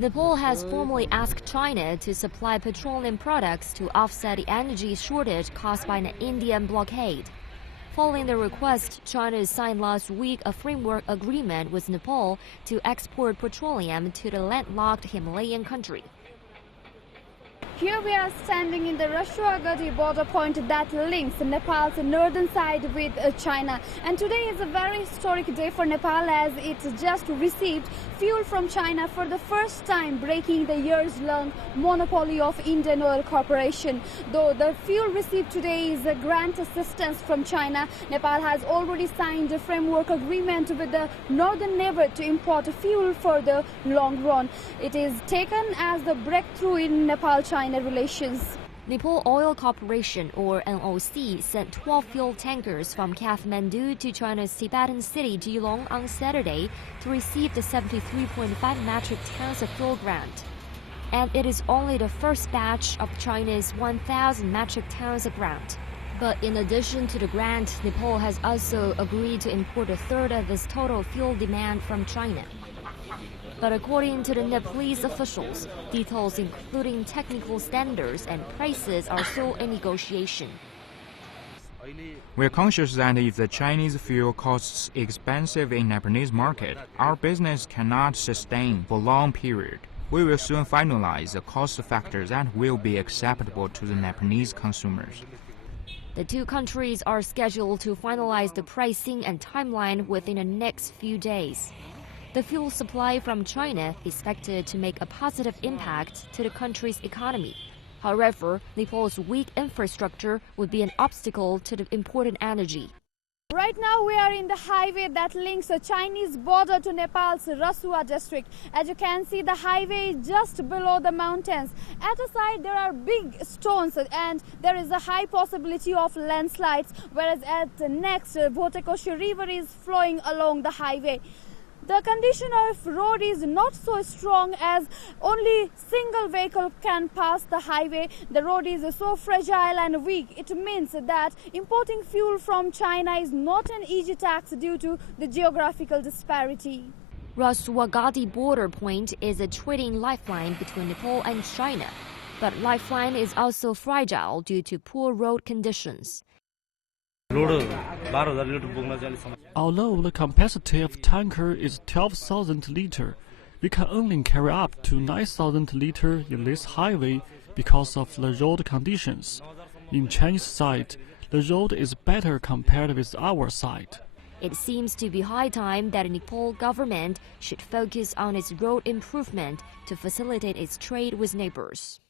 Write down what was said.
Nepal has formally asked China to supply petroleum products to offset the energy shortage caused by an Indian blockade. Following the request, China signed last week a framework agreement with Nepal to export petroleum to the landlocked Himalayan country. Here we are standing in the Rasuagati border point that links Nepal's northern side with China. And today is a very historic day for Nepal as it just received fuel from China for the first time, breaking the years-long monopoly of Indian Oil Corporation. Though the fuel received today is a grant assistance from China, Nepal has already signed a framework agreement with the northern neighbor to import fuel for the long run. It is taken as the breakthrough in Nepal-China relations. Nepal Oil Corporation, or NOC, sent 12 fuel tankers from Kathmandu to China's Tibetan city Geelong on Saturday to receive the 73.5 metric tons of fuel grant. And it is only the first batch of China's 1,000 metric tons of grant. But in addition to the grant, Nepal has also agreed to import a third of its total fuel demand from China. But according to the Nepalese officials, details including technical standards and prices are still in negotiation. We are conscious that if the Chinese fuel costs expensive in Nepalese market, our business cannot sustain for long period. We will soon finalize the cost factors that will be acceptable to the Nepalese consumers. The two countries are scheduled to finalize the pricing and timeline within the next few days. The fuel supply from China is expected to make a positive impact to the country's economy. However, Nepal's weak infrastructure would be an obstacle to the imported energy. Right now we are in the highway that links the Chinese border to Nepal's Rasua district. As you can see, the highway is just below the mountains. At the side there are big stones and there is a high possibility of landslides, whereas at the next, Bhotekoshi River is flowing along the highway. The condition of road is not so strong as only single vehicle can pass the highway. The road is so fragile and weak. It means that importing fuel from China is not an easy task due to the geographical disparity. Rasuagati border point is a trading lifeline between Nepal and China, but lifeline is also fragile due to poor road conditions. Although the capacity of tanker is 12,000 liters, we can only carry up to 9,000 liters in this highway because of the road conditions. In Chinese side, the road is better compared with our side. It seems to be high time that the Nepal government should focus on its road improvement to facilitate its trade with neighbors.